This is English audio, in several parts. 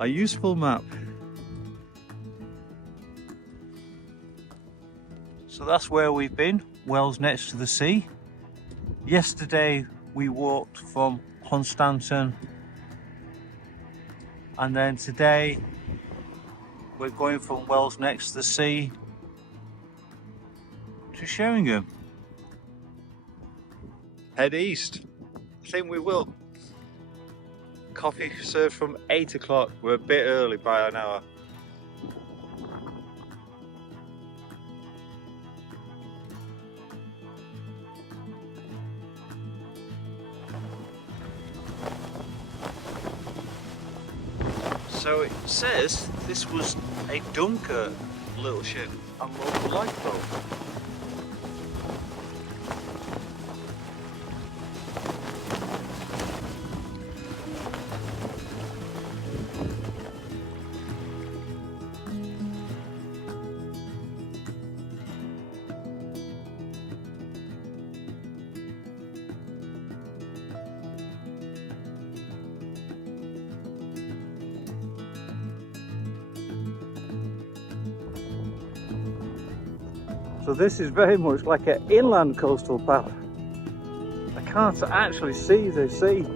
A useful map. So that's where we've been, Wells next to the sea. Yesterday we walked from Constanton, and then today we're going from Wells next to the sea to Sheringham. Head east. I think we will. Coffee served from 8 o'clock. We're a bit early by an hour. So it says this was a Dunkirk little ship and local lifeboat. So this is very much like an inland coastal path. I can't actually see the sea.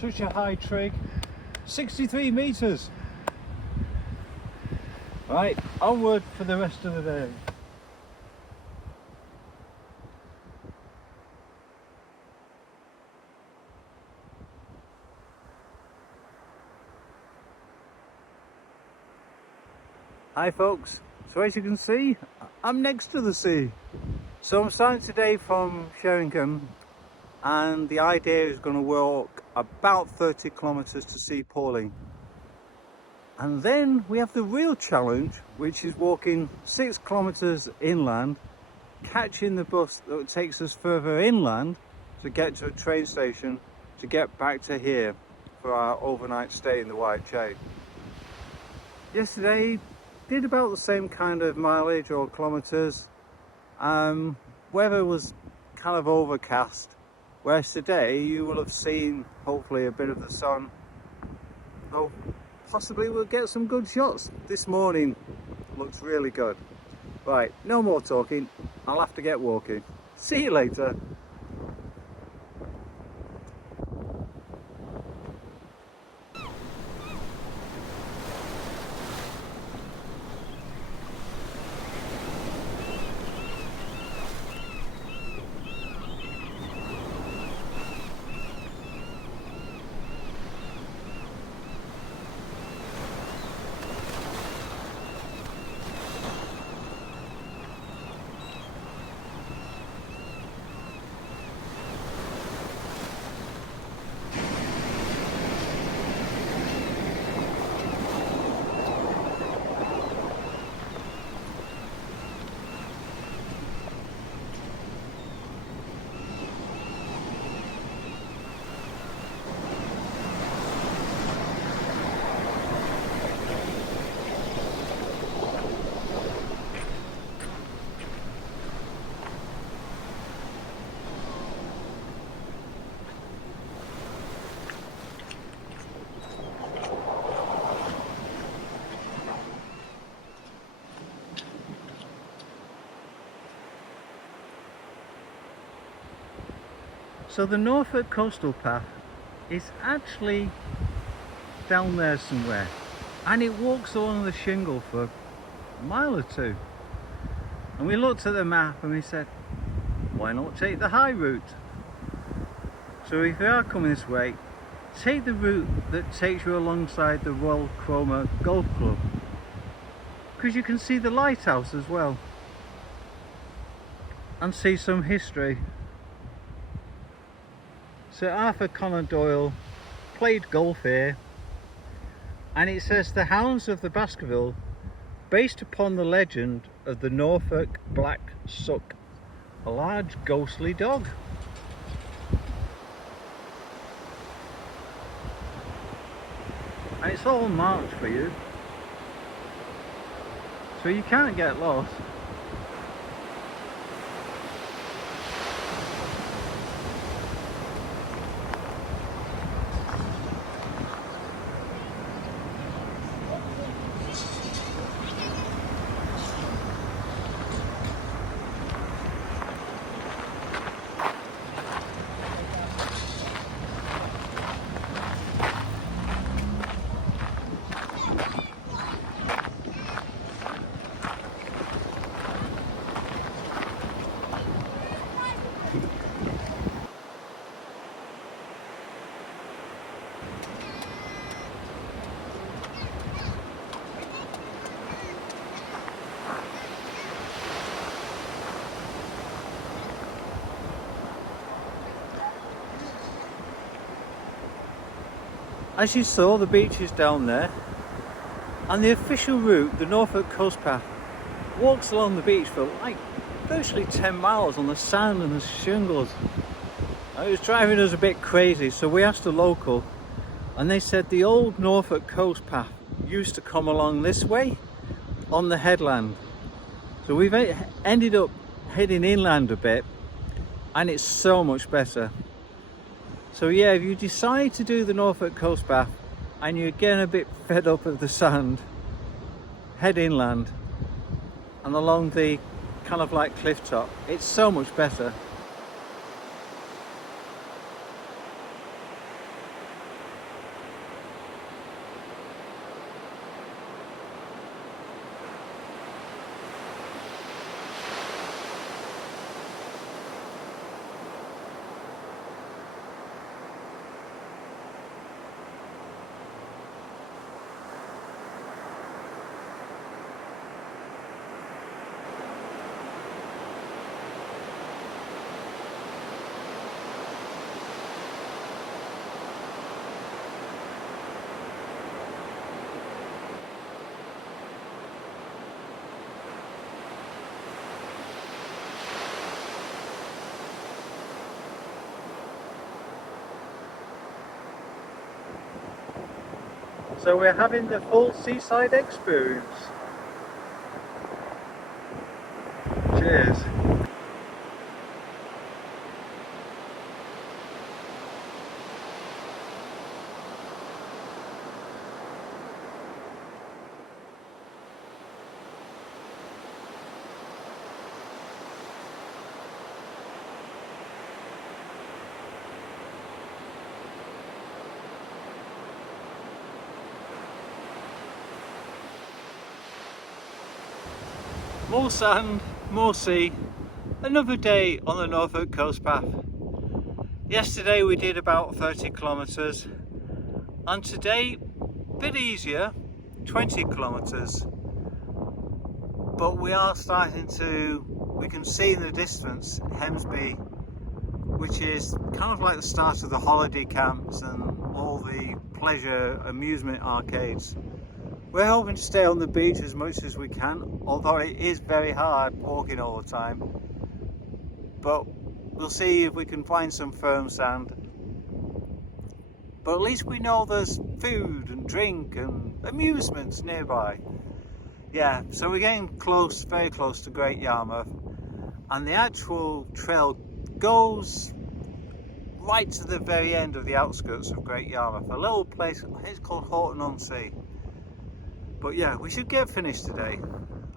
Such a high trig. 63 metres. Right, onward for the rest of the day. Hi folks, so as you can see, I'm next to the sea. So I'm starting today from Sheringham, and the idea is going to walk about 30 kilometres to Sea Pauling. And then we have the real challenge, which is walking 6 kilometres inland, catching the bus that takes us further inland to get to a train station to get back to here for our overnight stay in the White Chain. Yesterday did about the same kind of mileage or kilometres. Weather was kind of overcast, whereas today you will have seen hopefully a bit of the sun. So possibly we'll get some good shots. This morning looks really good. Right, no more talking, I'll have to get walking. See you later. So the Norfolk Coastal Path is actually down there somewhere, and it walks along the shingle for a mile or two. And we looked at the map and we said, why not take the high route? So if you are coming this way, take the route that takes you alongside the Royal Cromer Golf Club, because you can see the lighthouse as well and see some history. Sir Arthur Conan Doyle played golf here, and it says the Hounds of the Baskerville, based upon the legend of the Norfolk Black Suck, a large ghostly dog. And it's all marked for you, so you can't get lost. As you saw, the beach is down there, and the official route, the Norfolk Coast Path, walks along the beach for like virtually 10 miles on the sand and the shingles. It was driving us a bit crazy, so we asked a local, and they said the old Norfolk Coast Path used to come along this way on the headland. So we've ended up heading inland a bit, and it's so much better. So yeah, if you decide to do the Norfolk Coast Path and you're getting a bit fed up of the sand, head inland and along the kind of like cliff top. It's so much better. So we're having the full seaside experience. Cheers. More sand, more sea, another day on the Norfolk Coast Path. Yesterday we did about 30 kilometres and today a bit easier, 20 kilometres. But we are starting to, we can see in the distance Hemsby, which is kind of like the start of the holiday camps and all the pleasure amusement arcades. We're hoping to stay on the beach as much as we can, although it is very hard walking all the time. But we'll see if we can find some firm sand. But at least we know there's food and drink and amusements nearby. Yeah, so we're getting close, very close to Great Yarmouth. And the actual trail goes right to the very end of the outskirts of Great Yarmouth. A little place, it's called Hopton-on-Sea. But yeah, we should get finished today,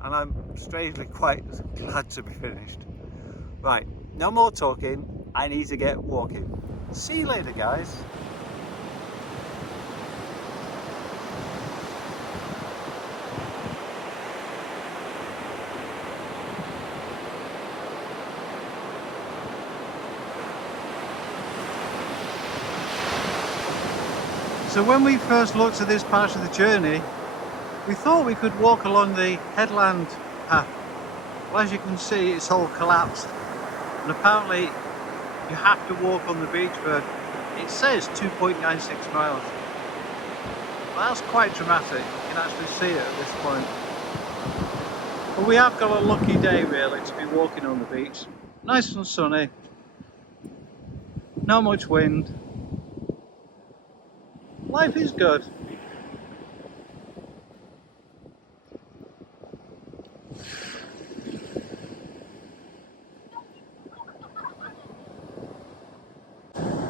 and I'm strangely quite glad to be finished. Right, no more talking, I need to get walking. See you later, guys. So when we first looked at this part of the journey, we thought we could walk along the headland path. Well, as you can see, it's all collapsed, and apparently you have to walk on the beach for, it says 2.96 miles. Well, that's quite dramatic, you can actually see it at this point. But we have got a lucky day really to be walking on the beach. Nice and sunny, not much wind. Life is good.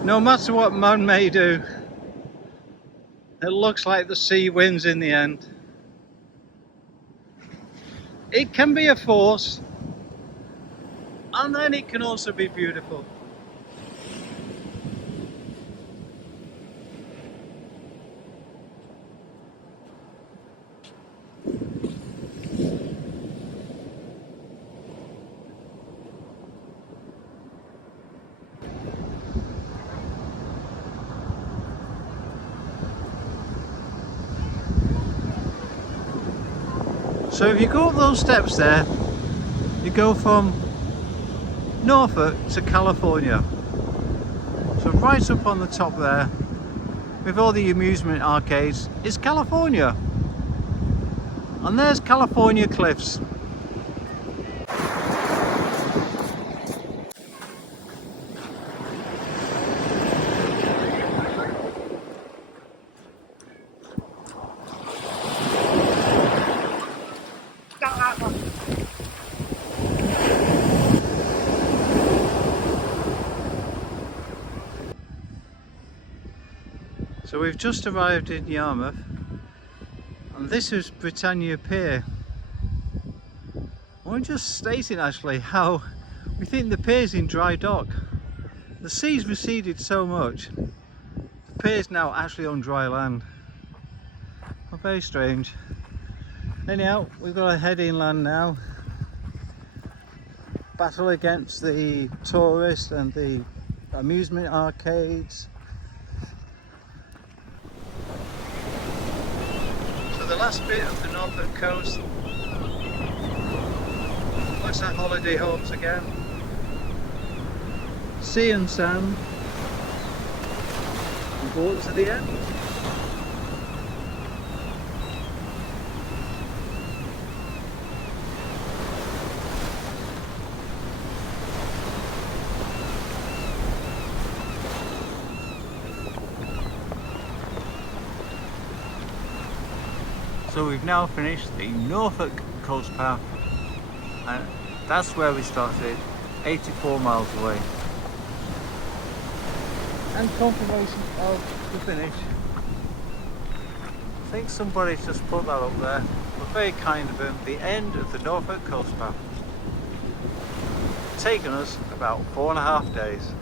No matter what man may do, it looks like the sea wins in the end. It can be a force, and then it can also be beautiful. So if you go up those steps there, you go from Norfolk to California. So right up on the top there, with all the amusement arcades, is California. And there's California cliffs. So we've just arrived in Yarmouth, and this is Britannia Pier. We're just stating actually how we think the pier's in dry dock. The sea's receded so much, the pier's now actually on dry land. Oh, very strange. Anyhow, we've got to head inland now. Battle against the tourists and the amusement arcades. The last bit of the Norfolk coast looks like holiday homes again. Sea and sand. We've walked to the end. So we've now finished the Norfolk Coast Path, and that's where we started, 84 miles away. And confirmation of the finish. I think somebody just put that up there, but very kind of him. The end of the Norfolk Coast Path. It's taken us about 4.5 days.